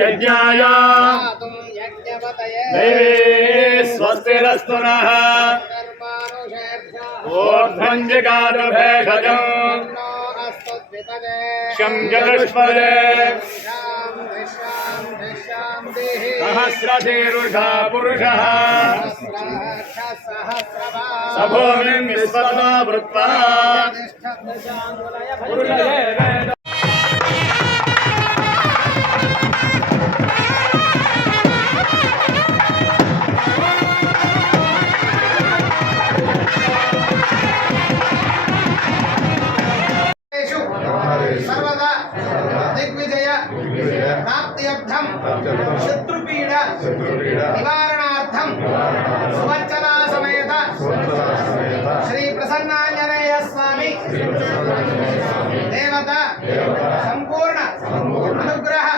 यज्ञाय देवी स्वस्तिरस्तु नः ऊर्ध्वं जिगादभेषजम् शं जगष्पदे सहस्रशीर्षा पुरुषः स भूमिं विश्वतो वृत्वा सर्वदा दिग्विजय प्राप्त्यर्थम शत्रुपीड निवारणार्थम सुवच्चना समेत श्री प्रसन्नांजनेय स्वामी देवता संपूर्ण अनुग्रह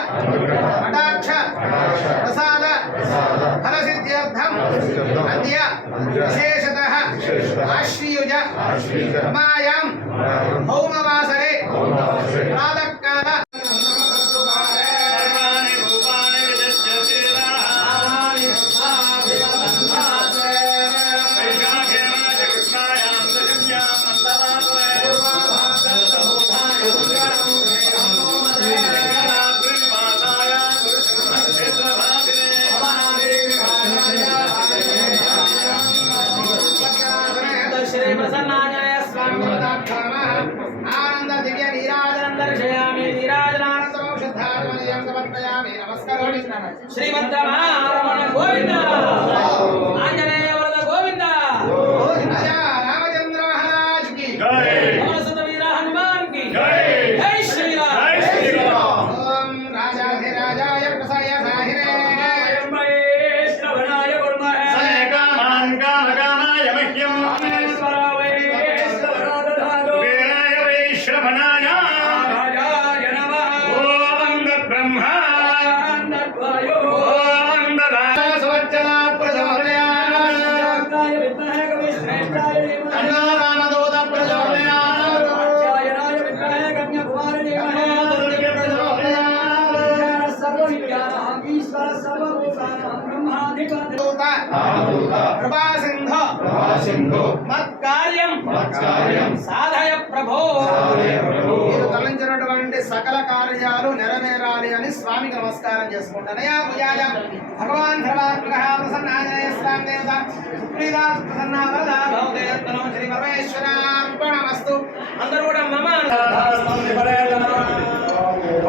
कटाक्ष प्रसाद फलसिद्ध्यर्थम अद्य विशेषतः आश्वयुज मायां भौमवासरे प्रातःकाल श्री प्रसन्नांजनेय स्वामी आनंद दिव्य नीराजनं दर्शयामि नीराजनानंदं शुद्धात्मनेयं समर्पयामि नमस्कारोमि श्रीमद्रमण गोविंद आंजनेय वरद गोविंद राजा रामचंद्र महाराज की जय नमस्ते वीर हनुमान की जय जय श्री राम जय श्री राम ओम राजाधिराजाय प्रसाय साहिरे श्रवणाय गुरुमहे सने कामान कामकामाय मह्यं సాధయ ప్రభో మీరు తలంచినటువంటి సకల కార్యాలు నెరవేరాలి అని స్వామికి నమస్కారం చేసుకుంటానయా పూజాయ భగవాన్ సర్వాత్మకః ప్రసన్నాంజనేయ స్వామి దేవత సుప్రీదా ప్రసన్న వరదా భవదేవతనం శ్రీ పరమేశ్వరార్పణమస్తు. అందరూ కూడా మమ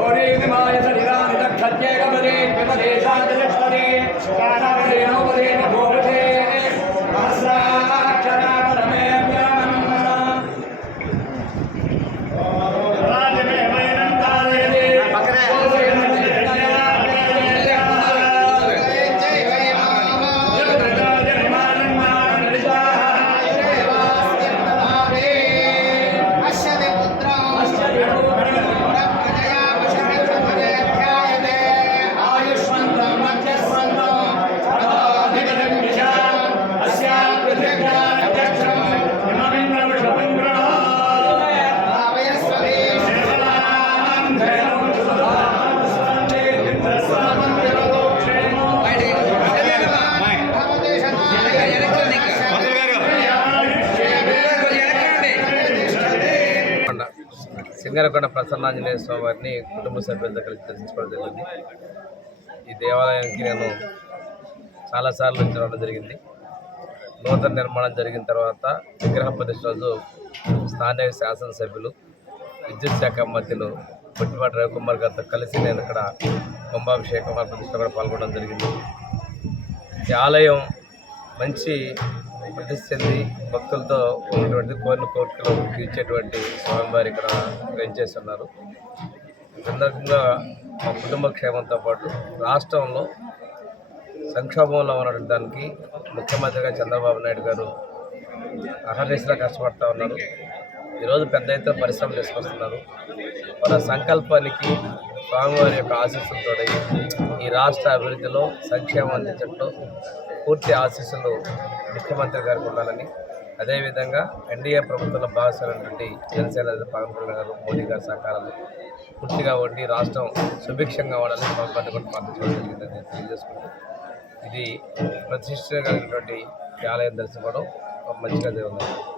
ఓరి నిమాయ శరీరాని దక్షత్యేకపదే విపదేశాదిలక్ష్మణే కానావదేనోపదే భోగతే సహస్రాక్షరా పరమే సింగరకొండ ప్రసన్నాంజనేయ స్వామి వారిని కుటుంబ సభ్యులతో కలిసి దర్శించుకోవడం జరిగింది. ఈ దేవాలయానికి నేను చాలాసార్లు వచ్చి రావడం జరిగింది. నూతన నిర్మాణం జరిగిన తర్వాత విగ్రహ ప్రతిష్ఠ రోజు స్థానిక శాసనసభ్యులు విద్యుత్ శాఖ మంత్రులు పొట్టిపాటి రవికుమార్ గారితో కలిసి నేను ఇక్కడ కుంభాభిషేకం ప్రతిష్ఠ కూడా పాల్గొనడం జరిగింది. ఈ ఆలయం మంచి ప్రతిష్ఠ చెంది భక్తులతో ఉన్నటువంటి కోరిన కోరికలు తీర్చేటువంటి స్వామివారి ఇక్కడ వేంచేస్తున్నారు. ఈ సందర్భంగా మా కుటుంబ క్షేమంతో పాటు రాష్ట్రంలో సంక్షోభంలో ఉన్నటువంటి దానికి ముఖ్యమంత్రిగా చంద్రబాబు నాయుడు గారు అహర్నిశలా కష్టపడుతూ ఉన్నారు. ఈరోజు పెద్ద ఎత్తున పరిశ్రమలు తీసుకొస్తున్నారు. వాళ్ళ సంకల్పానికి స్వామివారి యొక్క ఆశీస్సులతో ఈ రాష్ట్ర అభివృద్ధిలో సంక్షేమం అందించడంలో పూర్తి ఆశీస్సులు ముఖ్యమంత్రి గారికి ఉండాలని, అదేవిధంగా ఎన్డీఏ ప్రభుత్వంలో భాగస్వామైనటువంటి జనసేన పవన్ కళ్యాణ్ గారు, మోడీ గారి సహకారాలు పూర్తిగా ఉండి రాష్ట్రం సుభిక్షంగా ఉండాలని ప్రభుత్వాన్ని కూడా ప్రార్థించడం జరిగిందని తెలియజేసుకుంటూ ఇది ప్రతిష్ట కలిగినటువంటి ఆలయం దర్శించడం మంచిగా జరుగుతుంది.